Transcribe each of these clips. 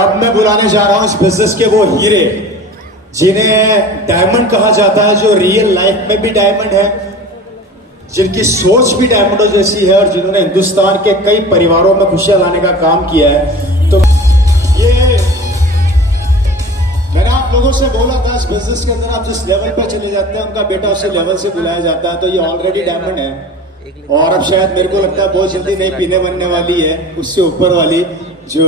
अब मैं बुलाने जा रहा हूं इस बिजनेस के वो हीरे जिन्हें डायमंड कहा जाता है, जो रियल लाइफ में भी डायमंड है, जिनकी सोच भी डायमंडों जैसी है और जिन्होंने हिंदुस्तान के कई परिवारों में खुशियां लाने का काम किया है। तो ये मैंने आप लोगों से बोला था, इस बिजनेस के अंदर आप जिस लेवल पर चले जाते हैं उनका बेटा उसी लेवल से बुलाया जाता है। तो ये ऑलरेडी डायमंड है और अब शायद मेरे को लगता है बहुत जल्दी नई पीने बनने वाली है, उससे ऊपर वाली जो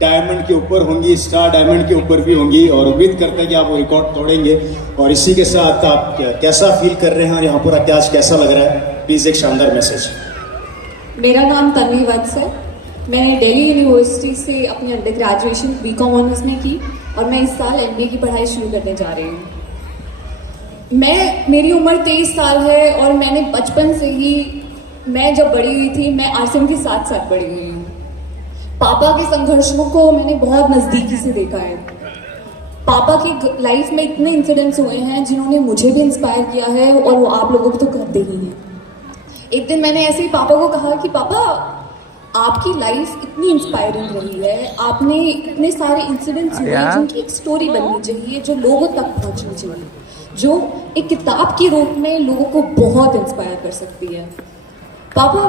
डायमंड के ऊपर होंगी, स्टार डायमंड के ऊपर भी होंगी। और उम्मीद करते हैं कि आप वो रिकॉर्ड तोड़ेंगे। और इसी के साथ आप कैसा फील कर रहे हैं और यहाँ पर आज कैसा लग रहा है, प्लीज एक शानदार मैसेज। मेरा नाम तन्वी वत्स है। मैंने दिल्ली यूनिवर्सिटी से अपनी अंडर ग्रेजुएशन बीकॉम ऑनर्स में की और मैं इस साल एमबीए की पढ़ाई शुरू करने जा रही हूँ। मेरी उम्र 23 साल है और मैंने बचपन से ही, मैं जब बड़ी हुई थी, मैं आरसीएम के साथ साथ बड़ी हुई हूँ। पापा के संघर्षों को मैंने बहुत नज़दीकी से देखा है। पापा की लाइफ में इतने इंसिडेंट्स हुए हैं जिन्होंने मुझे भी इंस्पायर किया है और वो आप लोगों को तो करते ही हैं। एक दिन मैंने ऐसे ही पापा को कहा कि पापा, आपकी लाइफ इतनी इंस्पायरिंग रही है, आपने इतने सारे इंसिडेंट्स हुए जिनकी एक स्टोरी बननी चाहिए, जो लोगों तक पहुंचनी चाहिए, जो एक किताब के रूप में लोगों को बहुत इंस्पायर कर सकती है। पापा,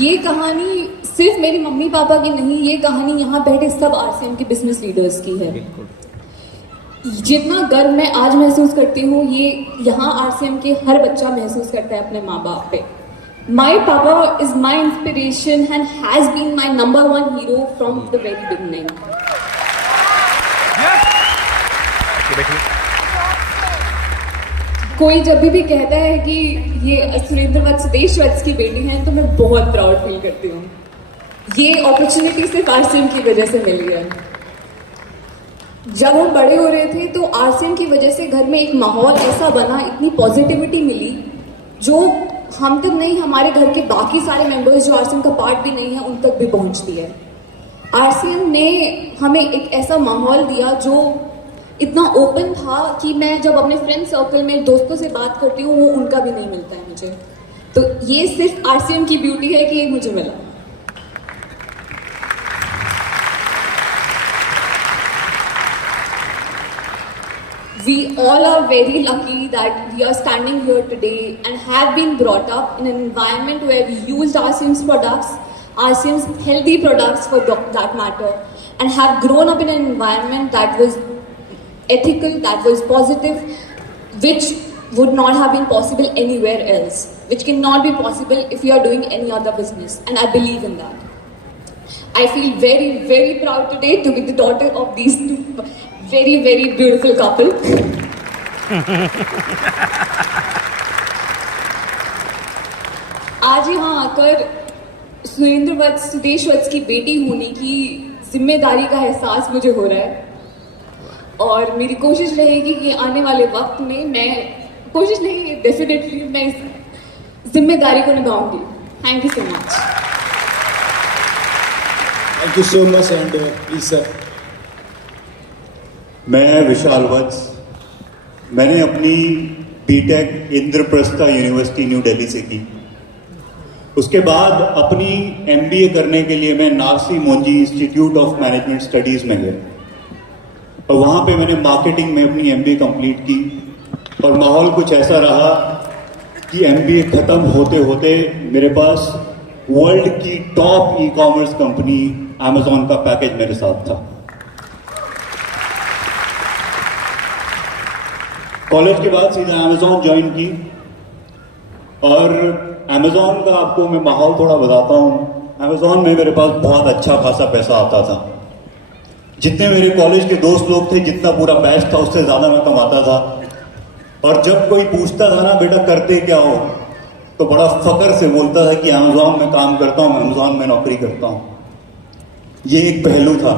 ये कहानी सिर्फ मेरी मम्मी पापा की नहीं, ये कहानी यहाँ बैठे सब आरसीएम के बिजनेस लीडर्स की है। जितना गर्व मैं आज महसूस करती हूँ, ये यहाँ आरसीएम के हर बच्चा महसूस करता है अपने माँ बाप पे। My papa is my inspiration and has been my number 1 hero from the very beginning. कोई जब भी कहता है कि ये सुरेंद्र वत्स सुदेश वत्स की बेटी हैं, तो मैं बहुत प्राउड फील करती हूँ। ये अपॉर्चुनिटी सिर्फ आरसीएम की वजह से मिली है। जब हम बड़े हो रहे थे तो आरसीएम की वजह से घर में एक माहौल ऐसा बना, इतनी पॉजिटिविटी मिली जो हम तक नहीं, हमारे घर के बाकी सारे मेंबर्स जो आरसीएम का पार्ट भी नहीं है उन तक भी पहुंचती है। आरसीएम ने हमें एक ऐसा माहौल दिया जो इतना ओपन था कि मैं जब अपने फ्रेंड सर्कल में दोस्तों से बात करती हूँ, वो उनका भी नहीं मिलता है मुझे। तो ये सिर्फ आरसीएम की ब्यूटी है कि ये मुझे मिला। We all are very lucky that we are standing here today and have been brought up in an environment where we used RCM's products, RCM's healthy products for that matter, and have grown up in an environment that was ethical, that was positive, which would not have been possible anywhere else, which cannot be possible if you are doing any other business, and I believe in that. I feel very, very proud today to be the daughter of these two very, very beautiful couple. आज यहाँ आकर सुरेंद्र वत्स सुदेश वत्स की बेटी होने की जिम्मेदारी का एहसास मुझे हो रहा है और मेरी कोशिश रहेगी कि आने वाले वक्त में मैं कोशिश नहीं, डेफिनेटली मैं इस जिम्मेदारी को निभाऊंगी। Thank you so much. Thank you so much and please sir. मैं विशाल वत्स, मैंने अपनी BTech Indraprastha University New Delhi से की। उसके बाद अपनी एमबीए करने के लिए मैं Narsee Monjee institute of management studies में गया और वहाँ पे मैंने मार्केटिंग में अपनी एमबीए कंप्लीट की। और माहौल कुछ ऐसा रहा कि एमबीए खत्म होते होते मेरे पास वर्ल्ड की top e commerce company Amazon का पैकेज मेरे साथ था। कॉलेज के बाद सीधा अमेजॉन ज्वाइन की और अमेजॉन का आपको मैं माहौल थोड़ा बताता हूँ। अमेजॉन में मेरे पास बहुत अच्छा खासा पैसा आता था। जितने मेरे कॉलेज के दोस्त लोग थे, जितना पूरा बैच था, उससे ज़्यादा मैं कमाता था। और जब कोई पूछता था ना, बेटा करते क्या हो, तो बड़ा फकर से बोलता था कि अमेजॉन में काम करता हूँ, अमेजॉन में नौकरी करता हूँ। ये एक पहलू था।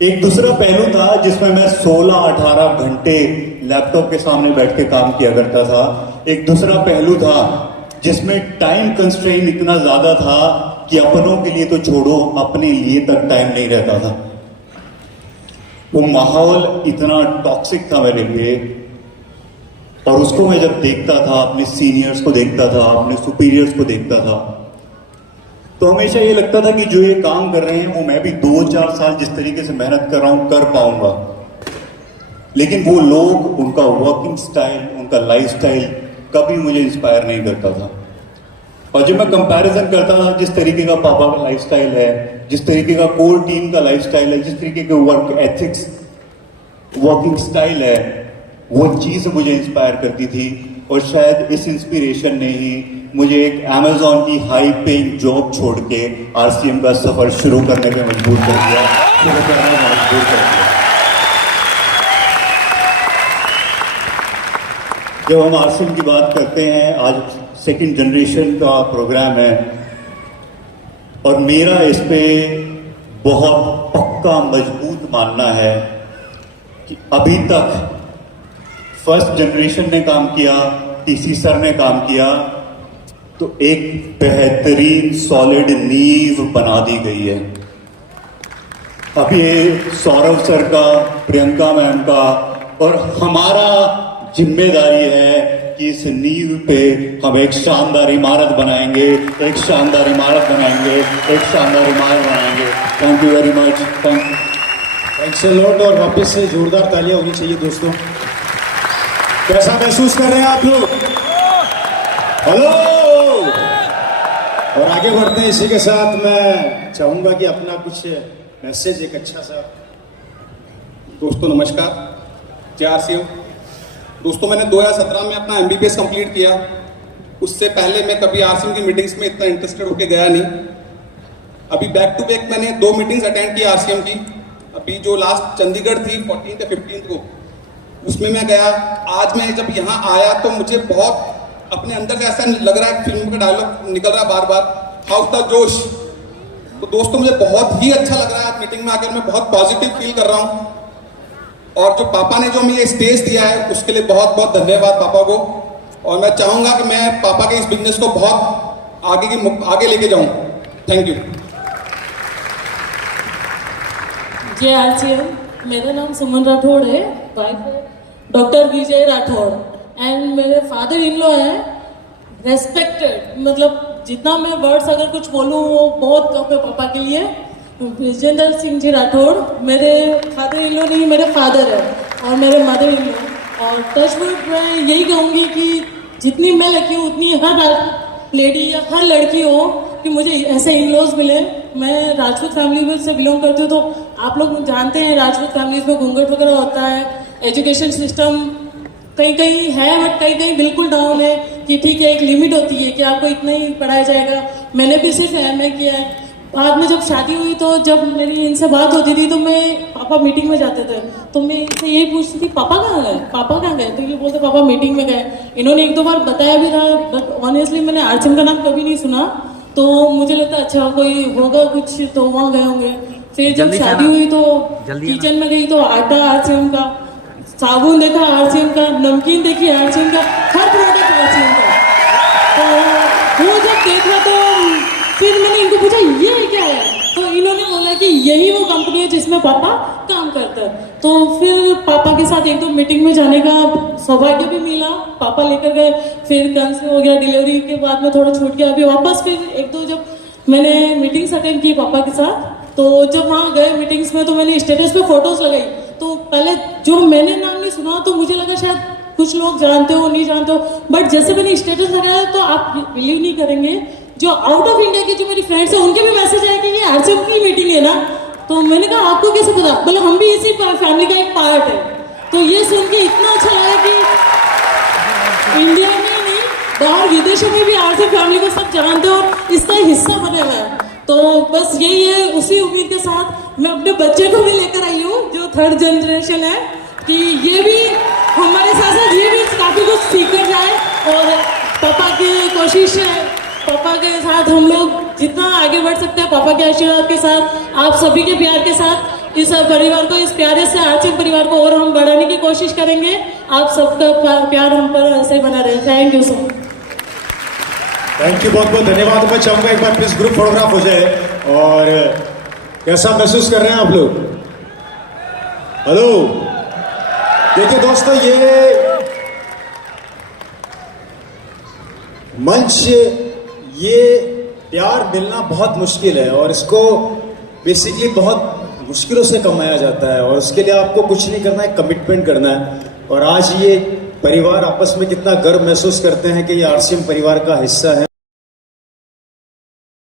एक दूसरा पहलू था जिसमें मैं 16-18 घंटे लैपटॉप के सामने बैठ के काम किया करता था। एक दूसरा पहलू था जिसमें टाइम कंस्ट्रेंट इतना ज्यादा था कि अपनों के लिए तो छोड़ो, अपने लिए तक टाइम नहीं रहता था। वो माहौल इतना टॉक्सिक था मेरे लिए और उसको मैं जब देखता था, अपने सीनियर्स को देखता था, अपने सुपीरियर्स को देखता था, तो हमेशा ये लगता था कि जो ये काम कर रहे हैं वो मैं भी 2-4 साल जिस तरीके से मेहनत कर रहा हूं कर पाऊंगा। लेकिन वो लोग, उनका वर्किंग स्टाइल, उनका लाइफस्टाइल कभी मुझे इंस्पायर नहीं करता था। और जब मैं कंपैरिजन करता था जिस तरीके का पापा का लाइफस्टाइल है, जिस तरीके का कोर टीम का लाइफस्टाइल है, जिस तरीके के वर्क एथिक्स, वर्किंग स्टाइल है, वो चीज मुझे इंस्पायर करती थी। और शायद इस इंस्पिरेशन ने ही मुझे एक अमेजॉन की हाई पेइंग जॉब छोड़ के आरसीएम का सफर शुरू करने पे मजबूर कर दिया, शुरू करने में मजबूर कर दिया। जब हम आरसीएम की बात करते हैं, आज सेकंड जनरेशन का प्रोग्राम है और मेरा इस पे बहुत पक्का मजबूत मानना है कि अभी तक फर्स्ट जनरेशन ने काम किया, टीसी सर ने काम किया, तो एक बेहतरीन सॉलिड नींव बना दी गई है। अब ये सौरभ सर का, प्रियंका मैम का और हमारा जिम्मेदारी है कि इस नींव पे हम एक शानदार इमारत बनाएंगे, एक शानदार इमारत बनाएंगे, एक शानदार इमारत बनाएंगे। Thank you very much. Thanks a lot. और वापस से जोरदार तालियां होनी चाहिए दोस्तों। कैसा महसूस कर रहे हैं आप लोग? हेलो। और आगे बढ़ते हैं। इसी के साथ मैं चाहूंगा कि अपना कुछ मैसेज, एक अच्छा सा। दोस्तों नमस्कार, जय आरसीएम। दोस्तों मैंने 2017 में अपना एमबीबीएस कंप्लीट किया। उससे पहले मैं कभी आरसीएम की मीटिंग्स में इतना इंटरेस्टेड होके गया नहीं। अभी बैक टू बैक मैंने 2 मीटिंग्स अटेंड की आरसीएम की। अभी जो लास्ट चंडीगढ़ थी 14 या 15 को, उसमें मैं गया। आज मैं जब यहाँ आया तो मुझे बहुत अपने अंदर से ऐसा लग रहा है, फिल्म का डायलॉग निकल रहा है बार बार, हाउस द जोश। तो दोस्तों मुझे बहुत ही अच्छा लग रहा है आज मीटिंग में आकर। मैं बहुत पॉजिटिव फील कर रहा हूँ। और जो पापा ने जो मुझे स्टेज दिया है उसके लिए बहुत बहुत धन्यवाद पापा को। और मैं चाहूंगा कि मैं पापा के इस बिजनेस को बहुत आगे लेके जाऊं। Thank you. जय आरसीएम। मेरा नाम सुमन राठौड़ है, वाइफ है डॉक्टर विजय राठौड़ एंड मेरे फादर इन लॉ है रेस्पेक्टेड। मतलब जितना मैं वर्ड्स अगर कुछ बोलूँ वो बहुत कम है पापा के लिए। विजेंद्र सिंह जी राठौड़ मेरे फादर इन लॉ नहीं, मेरे फादर है और मेरे मदर इन लॉ। और टचवुड मैं यही कहूँगी कि जितनी मैं लकी हूँ उतनी हर लेडी या हर लड़की हो कि मुझे ऐसे इन लॉज मिले। मैं राजपूत फैमिली से बिलोंग करती हूँ, तो आप लोग जानते हैं राजपूत फैमिलीज में घूंघट वगैरह होता है। एजुकेशन सिस्टम कहीं कहीं है बट कहीं कहीं बिल्कुल डाउन है कि ठीक है एक लिमिट होती है कि आपको इतना ही पढ़ाया जाएगा। मैंने भी सिर्फ एमए किया है। बाद में जब शादी हुई तो जब मेरी इनसे बात होती थी तो मैं पापा मीटिंग में जाते थे तो मैं इनसे यही पूछती थी पापा कहाँ गए, पापा कहाँ गए। तो ये बोलते पापा मीटिंग में गए। इन्होंने 1-2 बार बताया भी था बट ऑनेस्टली मैंने आरसीएम का नाम कभी नहीं सुना। तो मुझे लगता अच्छा कोई होगा कुछ तो वहाँ गए होंगे। फिर जब शादी हुई तो किचन में गई तो आटा आरसीएम का, साबुन देखा आरसीएम का, नमकीन देखी आरसीएम का, हर प्रोडक्ट आरसीएम का। तो वो जब देखा तो फिर मैंने इनको पूछा ये क्या है, तो इन्होंने बोला कि यही वो कंपनी है जिसमें पापा काम करता है। तो फिर पापा के साथ 1-2 मीटिंग में जाने का सौभाग्य भी मिला। पापा लेकर गए, फिर कंसीव हो गया, डिलीवरी के बाद में थोड़ा छूट गया। अभी वापस फिर 1-2 जब मैंने मीटिंग्स अटेंड की पापा के साथ, तो जब वहाँ गए मीटिंग्स में तो मैंने स्टेटस पे फोटोज लगाई। तो पहले जो मैंने नाम नहीं सुना तो मुझे लगा शायद कुछ लोग जानते हो नहीं जानते हो, बट जैसे मैंने स्टेटस लगाया तो आप बिलीव नहीं करेंगे जो आउट ऑफ इंडिया की जो मेरी फ्रेंड्स है उनके भी मैसेज आए कि ये आरसीएम की मीटिंग है ना। तो मैंने कहा आपको कैसे पता, बोले हम भी इसी फैमिली का एक पार्ट है। तो ये सुन के इतना अच्छा लगा कि इंडिया में नहीं बाहर विदेशों में भी आरसीएम फैमिली को सब जानते हो और इसका हिस्सा बने हुए हैं। तो बस यही है, उसी उम्मीद के साथ मैं अपने बच्चे को भी लेकर आई हूँ जो 3rd जनरेशन है कि ये भी हमारे साथ साथ ये भी काफी कुछ सीख कर जाए। और पापा की कोशिश है, पापा के साथ हम लोग जितना आगे बढ़ सकते हैं पापा के आशीर्वाद के साथ, आप सभी के प्यार के साथ इस परिवार को, इस प्यारे से आरसीएम परिवार को और हम बढ़ाने की कोशिश करेंगे। आप सबका प्यार हम पर ऐसे ही बना रहे। Thank you so much. Thank you, बहुत बहुत धन्यवाद। मैं चाहूंगा एक बार प्लीज ग्रुप फोटोग्राफ हो जाए। और कैसा महसूस कर रहे हैं आप लोग? हेलो। देखिए दोस्तों, मंच, ये प्यार मिलना बहुत मुश्किल है और इसको बेसिकली बहुत मुश्किलों से कमाया जाता है और उसके लिए आपको कुछ नहीं करना है, कमिटमेंट करना है। और आज ये परिवार आपस में कितना गर्व महसूस करते हैं कि ये आरसीएम परिवार का हिस्सा है।